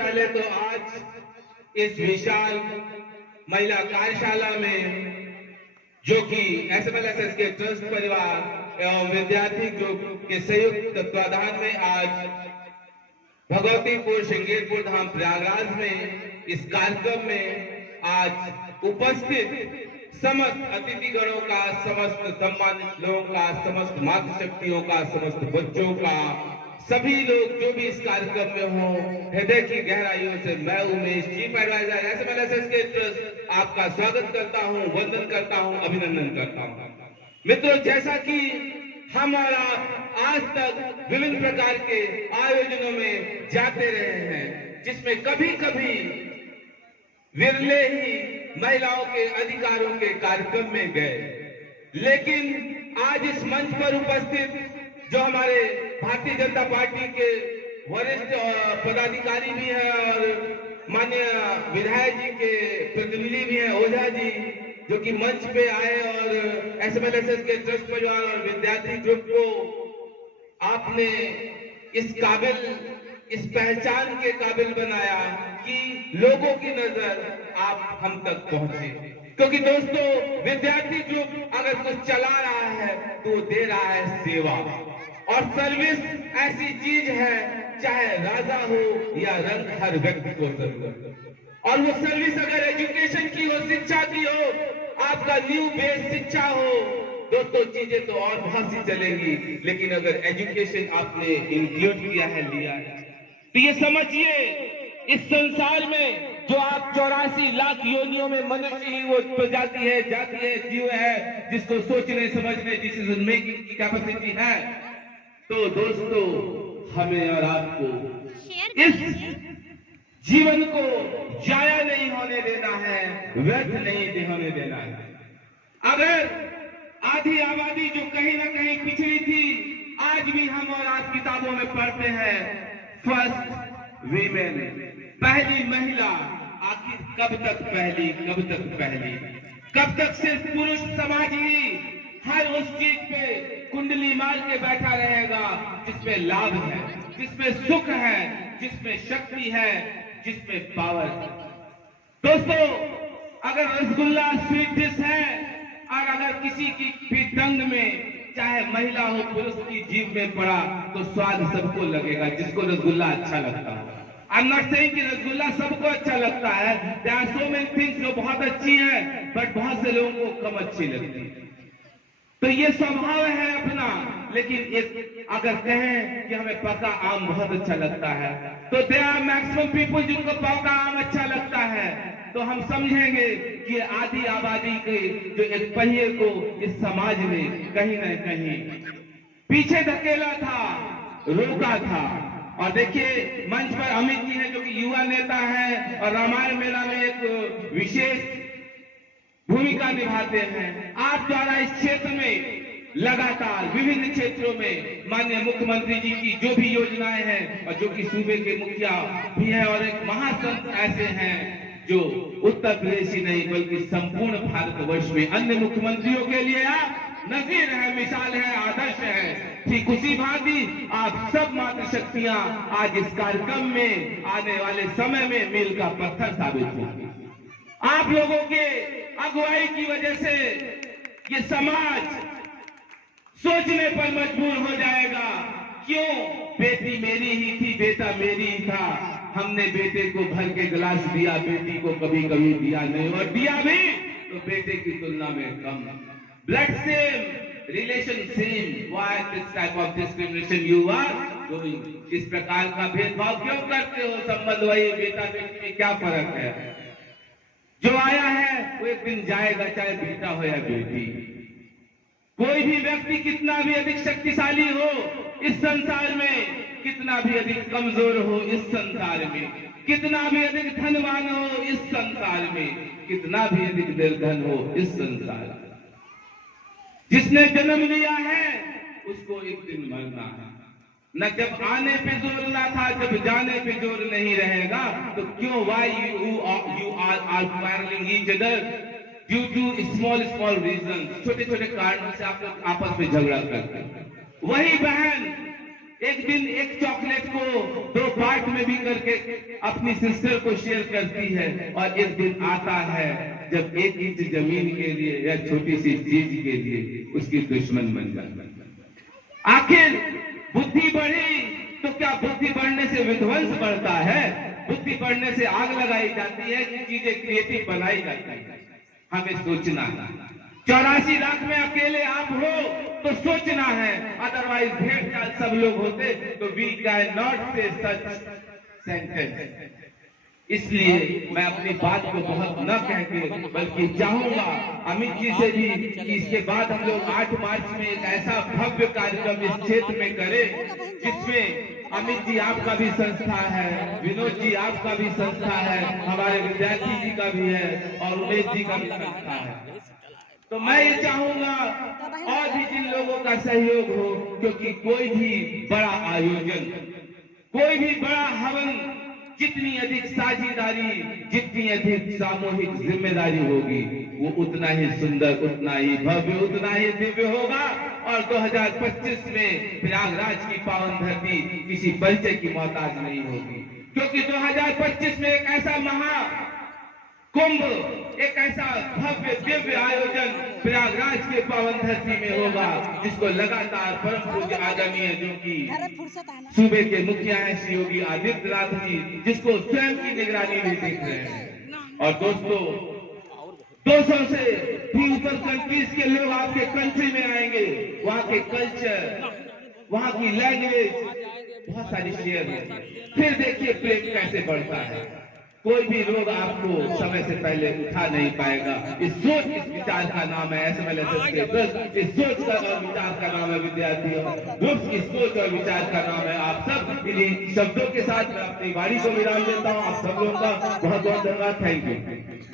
पहले तो आज इस विशाल महिला कार्यशाला में जो कि SMLSS के ट्रस्ट परिवार एवं विद्यार्थी ग्रुप के संयुक्त तत्वाधान में आज भगवतीपुर श्रृंगेरपुर धाम प्रयागराज में इस कार्यक्रम में आज उपस्थित समस्त अतिथिगणों का, समस्त सम्मानित लोगों का, समस्त मातृशक्तियों का, समस्त बच्चों का, सभी लोग जो भी इस कार्यक्रम में हो, हृदय की गहराइयों से मैं उमेश, चीफ एडवाइजर SMLSS के ट्रस्ट आपका स्वागत करता हूं, वंदन करता हूं, अभिनंदन करता हूं। मित्रों, जैसा कि हम और आप आज तक विभिन्न प्रकार के आयोजनों में जाते रहे हैं, जिसमें कभी कभी विरले ही महिलाओं के अधिकारों के कार्यक्रम में गए, लेकिन आज इस मंच पर उपस्थित जो हमारे भारतीय जनता पार्टी के वरिष्ठ पदाधिकारी भी हैं और माननीय विधायक जी के प्रतिनिधि भी हैं, ओझा जी, जो कि मंच पे आए और SMLSS के ट्रस्ट परिवार और विद्यार्थी ग्रुप को आपने इस काबिल, इस पहचान के काबिल बनाया कि लोगों की नजर आप हम तक पहुंचे। क्योंकि दोस्तों, विद्यार्थी ग्रुप अगर कुछ चला रहा है तो दे रहा है सेवा, और सर्विस ऐसी चीज है, चाहे राजा हो या रंग, हर व्यक्ति को जरूरत। और वो सर्विस अगर एजुकेशन की हो, शिक्षा की हो, आपका न्यू बेस शिक्षा हो, दोस्तों चीजें तो और बहुत सी चलेंगी, लेकिन अगर एजुकेशन आपने इंक्लूड किया है, लिया है, तो ये समझिए इस संसार में जो आप 84 लाख योनियों में मनुष्य ही वो प्रजाति है, जाति है, जीव है, जिसको सोचने समझने, डिसीजन मेकिंग की कैपेसिटी है, तो दोस्तों हमें और आपको इस जीवन को जाया नहीं होने देना है, व्यर्थ नहीं होने देना है। अगर आधी आबादी जो कहीं ना कहीं पिछड़ी थी, आज भी हम और आप किताबों में पढ़ते हैं, फर्स्ट वीमेन, पहली महिला। आखिर कब तक पहली, कब तक पहली, कब तक सिर्फ पुरुष समाज ही हर उस चीज पे कुंडली मार के बैठा रहेगा जिसमें लाभ है, जिसमें सुख है, जिसमें शक्ति है, जिसमें पावर है। दोस्तों, अगर रसगुल्ला स्वीट डिश है और अगर किसी की भी टंग में, चाहे महिला हो पुरुष की जीभ में पड़ा, तो स्वाद सबको लगेगा, जिसको रसगुल्ला अच्छा लगता है। आई एम नॉट सेइंग कि रसगुल्ला सबको अच्छा लगता है, there are so many things जो बहुत अच्छी है, बट बहुत से लोगों को कम अच्छी लगती है। तो ये स्वभाव है अपना। लेकिन एक अगर कहें कि हमें पका आम बहुत अच्छा लगता है, तो देयर आर मैक्सिमम पीपल जिनको पका आम अच्छा लगता है, तो हम समझेंगे कि आधी आबादी के जो एक पहिए को इस समाज में कहीं न कहीं पीछे धकेला था, रोका था। और देखिए, मंच पर अमित जी हैं जो कि युवा नेता हैं और रामायण मेला में एक विशेष भूमिका निभाते हैं। आप द्वारा इस क्षेत्र में लगातार विभिन्न क्षेत्रों में माननीय मुख्यमंत्री जी की जो भी योजनाएं हैं, और जो कि सूबे के मुखिया भी हैं और एक महासंत ऐसे हैं जो उत्तर प्रदेश ही नहीं बल्कि संपूर्ण भारतवर्ष में अन्य मुख्यमंत्रियों के लिए आप नजीर है, मिसाल है, आदर्श है। ठीक उसी भांति आप सब मातृशक्तियां आज इस कार्यक्रम में आने वाले समय में मील का पत्थर साबित होंगी। आप लोगों के अगुवाई की वजह से ये समाज सोचने पर मजबूर हो जाएगा, क्यों बेटी मेरी ही थी, बेटा मेरी ही था, हमने बेटे को भर के गिलास दिया, बेटी को कभी कभी दिया नहीं, और दिया भी तो बेटे की तुलना में कम। Blood same, relation same, why this type of discrimination you are doing? इस प्रकार का भेदभाव क्यों करते हो? संबंध वही, बेटा बेटी में क्या फर्क है? जो आया है वो एक दिन जाएगा, चाहे बेटा हो या बेटी। कोई भी व्यक्ति कितना भी अधिक शक्तिशाली हो इस संसार में, कितना भी अधिक कमजोर हो इस संसार में, कितना भी अधिक धनवान हो इस संसार में, कितना भी अधिक निर्धन हो इस संसार में, जिसने जन्म लिया है उसको एक दिन मरना है। न जब आने पे जोर ना था, जब जाने पे जोर नहीं रहेगा, तो क्यों why you are quarreling each other due to small reasons? छोटे छोटे कारणों से आप लोग आपस में झगड़ा करते हैं। वही बहन एक दिन एक चॉकलेट को 2 पार्ट में भी करके अपनी सिस्टर को शेयर करती है, और एक दिन आता है जब 1 इंच जमीन के लिए या छोटी सी चीज के लिए उसकी दुश्मन बन जाती है। आखिर बुद्धि बढ़ी तो क्या बुद्धि बढ़ने से विध्वंस बढ़ता है? बुद्धि बढ़ने से आग लगाई जाती है कि चीजें क्रिएटिव बनाई जाती है? हमें सोचना है। 84 लाख में अकेले आप हो तो सोचना है, अदरवाइज ढेर साल सब लोग होते तो वी कैन नॉट से सच सेंटेंस। इसलिए मैं अपनी बात को बहुत न कह के बल्कि चाहूंगा अमित जी से भी कि इसके बाद हम लोग 8 मार्च में एक ऐसा भव्य कार्यक्रम इस क्षेत्र में करें जिसमें अमित जी आपका भी संस्था है, विनोद जी आपका भी संस्था है, हमारे विद्यार्थी जी का भी है और उमेश जी का भी संस्था है। तो मैं ये चाहूंगा और भी जिन लोगों का सहयोग हो, क्योंकि कोई भी बड़ा आयोजन, कोई भी बड़ा हवन, जितनी अधिक साझेदारी, जितनी अधिक सामूहिक जिम्मेदारी होगी वो उतना ही सुंदर, उतना ही भव्य, उतना ही दिव्य होगा। और 2025 में प्रयागराज की पावन धरती किसी परिचय की मोहताज नहीं होगी, क्योंकि 2025 में एक ऐसा महाकुंभ, एक ऐसा भव्य दिव्य आयोजन प्रयागराज के पावन धरती में होगा जिसको लगातार परम पूज्य आदरणीय जो कि सूबे के मुखिया हैं श्री योगी आदित्यनाथ जी, जिसको स्वयं की निगरानी में देख रहे हैं। और दोस्तों 200 से भी ऊपर कंट्रीज के लोग आपके कंट्री में आएंगे, वहाँ के कल्चर, वहाँ की लैंग्वेज बहुत सारी शेयर होगी। फिर देखिए प्रेम कैसे बढ़ता है। कोई भी रोग आपको समय से पहले उठा नहीं पाएगा। इस सोच, इस विचार का नाम है SMLSS के ट्रस्ट। इस सोच का और विचार का नाम है विद्यार्थियों ग्रुप। इस सोच और विचार का नाम है आप सब। इन्हीं शब्दों के साथ मैं अपनी वाणी को विराम देता हूँ। आप सब लोगों का बहुत बहुत धन्यवाद। Thank you.